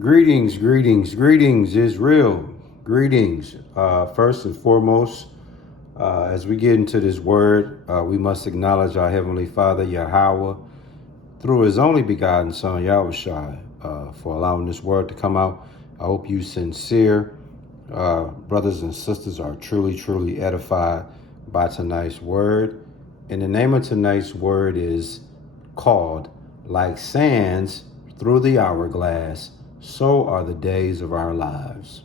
Greetings, Israel. Greetings. First and foremost, as we get into this word, we must acknowledge our Heavenly Father, Yahweh, through His only begotten Son, Yahushua, for allowing this word to come out. I hope you sincere brothers and sisters are truly edified by tonight's word. And the name of tonight's word is called Like Sands Through the Hourglass, So Are the Days of Our Lives.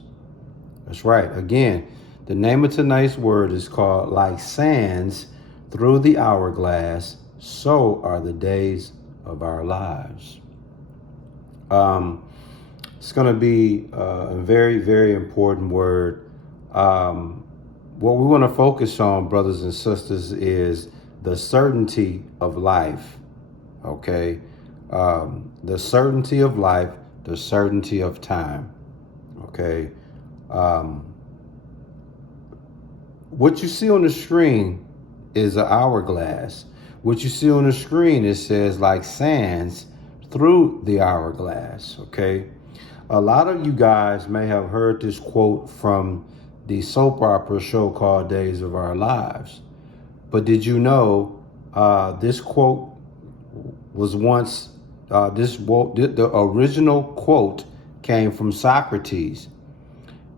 That's right. Again, the name of tonight's word is called Like Sands Through the Hourglass, So Are the Days of Our Lives. It's going to be a very important word. What we want to focus on, brothers and sisters, is the certainty of life. Okay? The certainty of life, the certainty of time. Okay? What you see on the screen is an hourglass. What you see on the screen, it says like sands through the hourglass. Okay? A lot of you guys may have heard this quote from the soap opera show called Days of Our Lives. But did you know this quote was once, the original quote came from Socrates.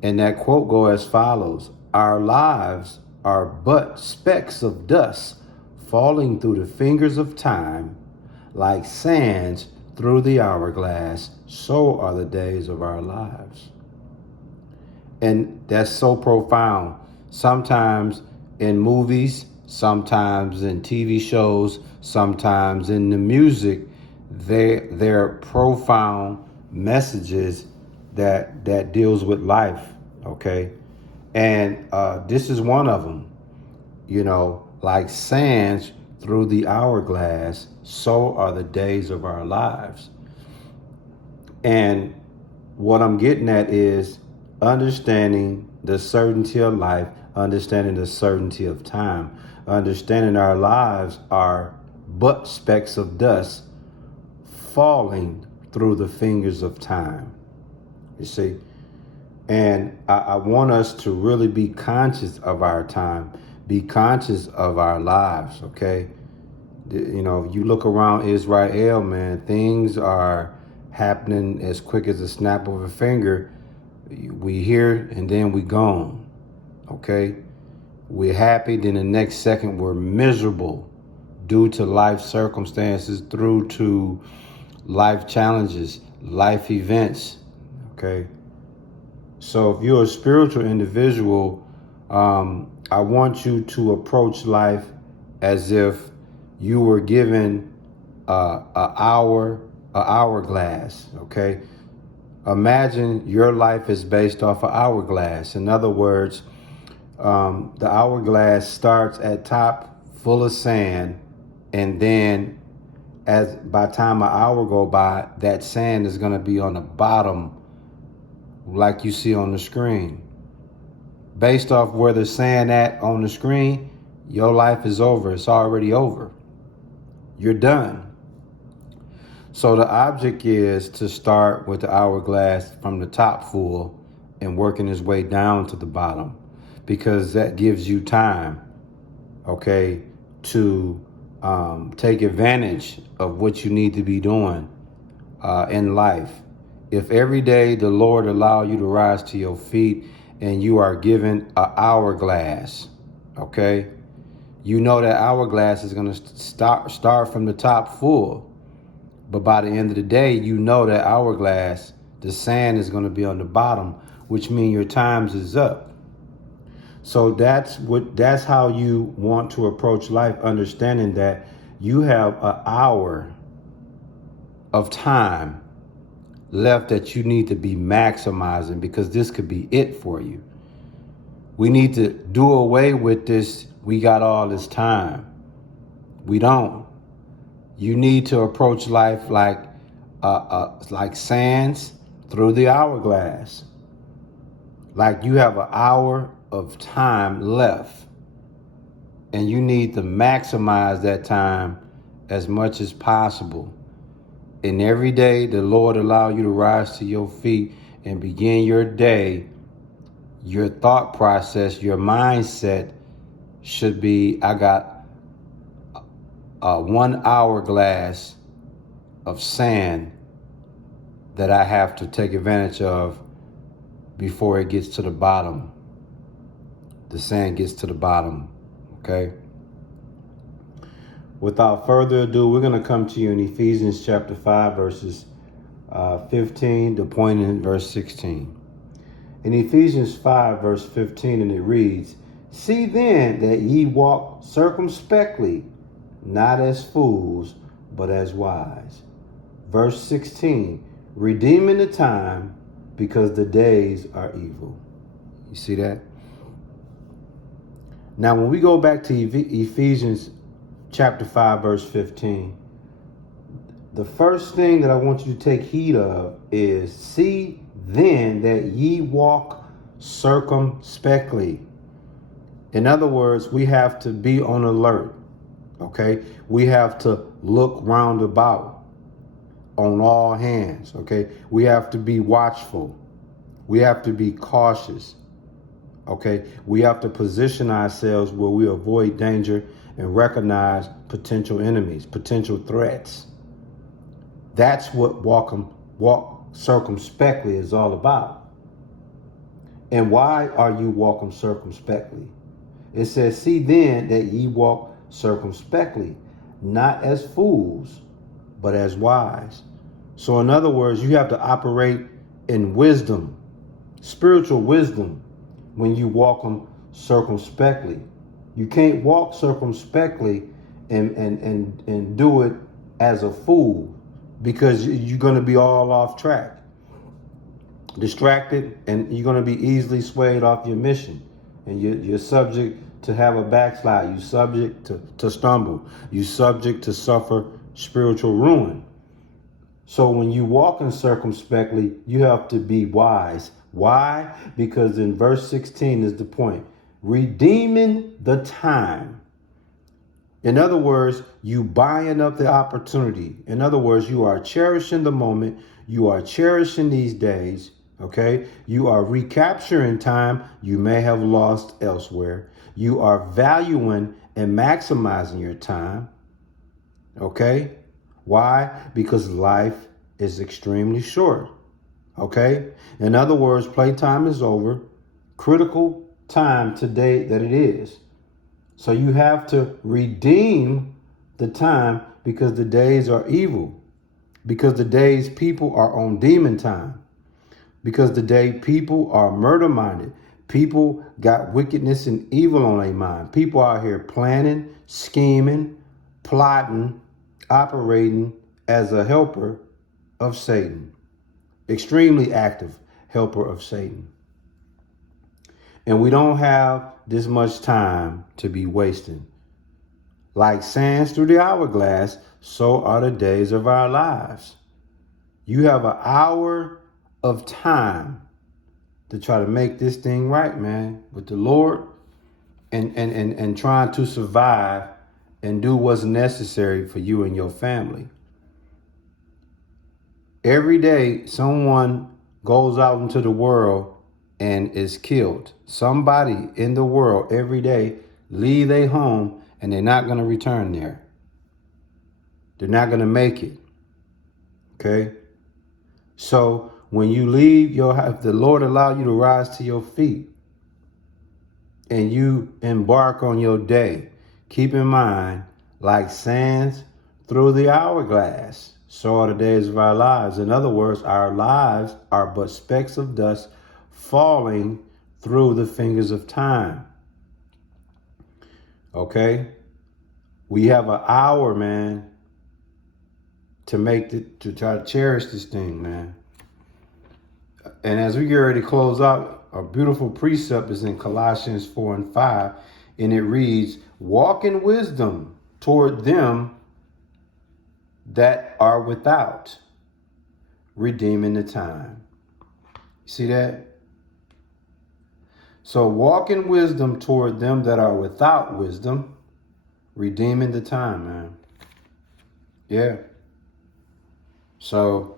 And that quote goes as follows: "Our lives are but specks of dust falling through the fingers of time, like sands through the hourglass, so are the days of our lives." And that's so profound. Sometimes in movies, sometimes in TV shows, sometimes in the music, they're profound messages that deals with life. Okay, and this is one of them. You know, like sands through the hourglass, so are the days of our lives. And what I'm getting at is understanding the certainty of life, understanding the certainty of time, understanding our lives are but specks of dust falling through the fingers of time. You see? And I want us to really be conscious of our time, be conscious of our lives, okay? You know, you look around Israel, man, things are happening as quick as a snap of a finger. We here and then we gone, okay? We're happy, then the next second we're miserable due to life circumstances, through to life challenges, life events, okay? So if you're a spiritual individual, I want you to approach life as if you were given an hourglass, okay? Imagine your life is based off an hourglass. In other words, the hourglass starts at top full of sand, and then by the time an hour go by, that sand is going to be on the bottom like you see on the screen. Based off where the sand at on the screen, your life is over. It's already over. You're done. So the object is to start with the hourglass from the top full and working his way down to the bottom, because that gives you time, okay, to take advantage of what you need to be doing in life. If every day the Lord allow you to rise to your feet and you are given an hourglass, okay, you know that hourglass is going to start from the top full. But by the end of the day, you know that hourglass, the sand is going to be on the bottom, which means your times is up. So that's how you want to approach life, understanding that you have an hour of time left that you need to be maximizing, because this could be it for you. We need to do away with this. We got all this time. We don't. You need to approach life like sands through the hourglass. Like you have an hour of time left, and you need to maximize that time as much as possible. And every day the Lord allow you to rise to your feet and begin your day, your thought process, your mindset should be, I got a 1 hourglass of sand that I have to take advantage of before it gets to the bottom. The sand gets to the bottom, okay? Without further ado, we're going to come to you in Ephesians chapter 5, verses 15 to point in verse 16. In Ephesians 5, verse 15, and it reads, "See then that ye walk circumspectly, not as fools, but as wise." Verse 16, "Redeeming the time, because the days are evil." You see that? Now, when we go back to Ephesians chapter 5, verse 15, the first thing that I want you to take heed of is, see then that ye walk circumspectly. In other words, we have to be on alert, okay? We have to look round about on all hands, okay? We have to be watchful. We have to be cautious, okay? We have to position ourselves where we avoid danger and recognize potential enemies, potential threats. That's what walk circumspectly is all about. And why are you walking circumspectly? It says, "See then that ye walk circumspectly, not as fools, but as wise." So in other words, you have to operate in wisdom, spiritual wisdom, when you walk them circumspectly. You can't walk circumspectly and do it as a fool, because you're going to be all off track, distracted, and you're going to be easily swayed off your mission. And you're subject to have a backslide. You're subject to stumble. You're subject to suffer spiritual ruin. So when you walk in circumspectly, you have to be wise. Why? Because in verse 16 is the point. Redeeming the time. In other words, you buying up the opportunity. In other words, you are cherishing the moment. You are cherishing these days. Okay. You are recapturing time you may have lost elsewhere. You are valuing and maximizing your time. Okay. Why? Because life is extremely short. Okay. In other words, playtime is over. Critical time today that it is. So you have to redeem the time, because the days are evil. Because the days people are on demon time. Because the day people are murder minded. People got wickedness and evil on their mind. People out here planning, scheming, plotting, operating as a helper of Satan. Extremely active helper of Satan. And we don't have this much time to be wasting. Like sands through the hourglass, so are the days of our lives. You have an hour of time to try to make this thing right, man, with the Lord, and trying to survive and do what's necessary for you and your family. Every day, someone goes out into the world and is killed. Somebody in the world every day leave their home and they're not going to return there. They're not going to make it. Okay? So when you leave your house, if the Lord allow you to rise to your feet and you embark on your day, keep in mind, like sands through the hourglass, so are the days of our lives. In other words, our lives are but specks of dust falling through the fingers of time. Okay? We have an hour, man, to try to cherish this thing, man. And as we get ready to close out, a beautiful precept is in Colossians 4 and 5, and it reads, "Walk in wisdom toward them that are without, redeeming the time." See that? So walk in wisdom toward them that are without wisdom, redeeming the time, man. Yeah. So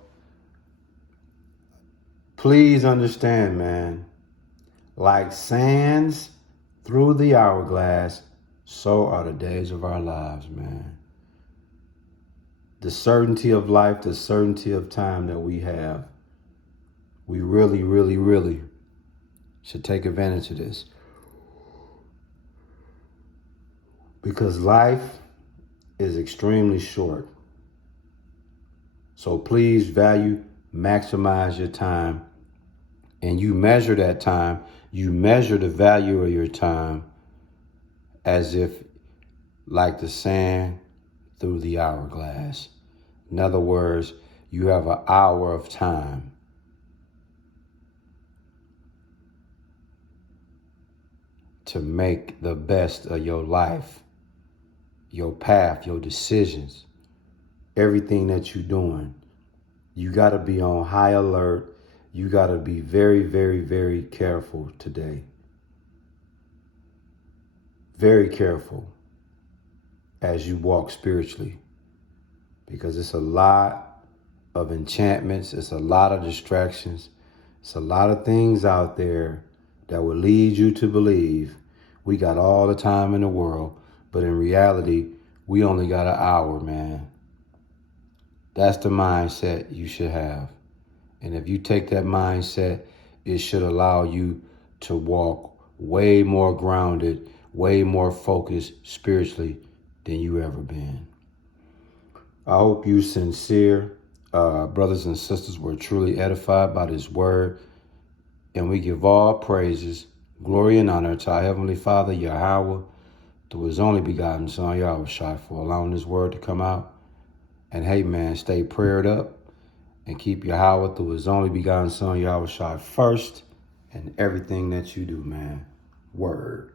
please understand, man, like sands through the hourglass, so are the days of our lives, man. The certainty of life, the certainty of time that we have, we really, really, really should take advantage of this. Because life is extremely short. So please value, maximize your time. And you measure that time, you measure the value of your time as if like the sand through the hourglass. In other words, you have an hour of time. To make the best of your life, your path, your decisions, everything that you're doing. You got to be on high alert. You got to be very, very, very careful today. Very careful as you walk spiritually, because it's a lot of enchantments. It's a lot of distractions. It's a lot of things out there that will lead you to believe we got all the time in the world, but in reality, we only got an hour, man. That's the mindset you should have. And if you take that mindset, it should allow you to walk way more grounded, way more focused spiritually than you ever been. I hope you sincere brothers and sisters were truly edified by this word. And we give all praises, glory, and honor to our Heavenly Father, Yahweh, through His only begotten Son, Yahweh, for allowing this word to come out. And hey, man, stay prayed up and keep Yahweh through His only begotten Son, Yahweh, first in everything that you do, man. Word.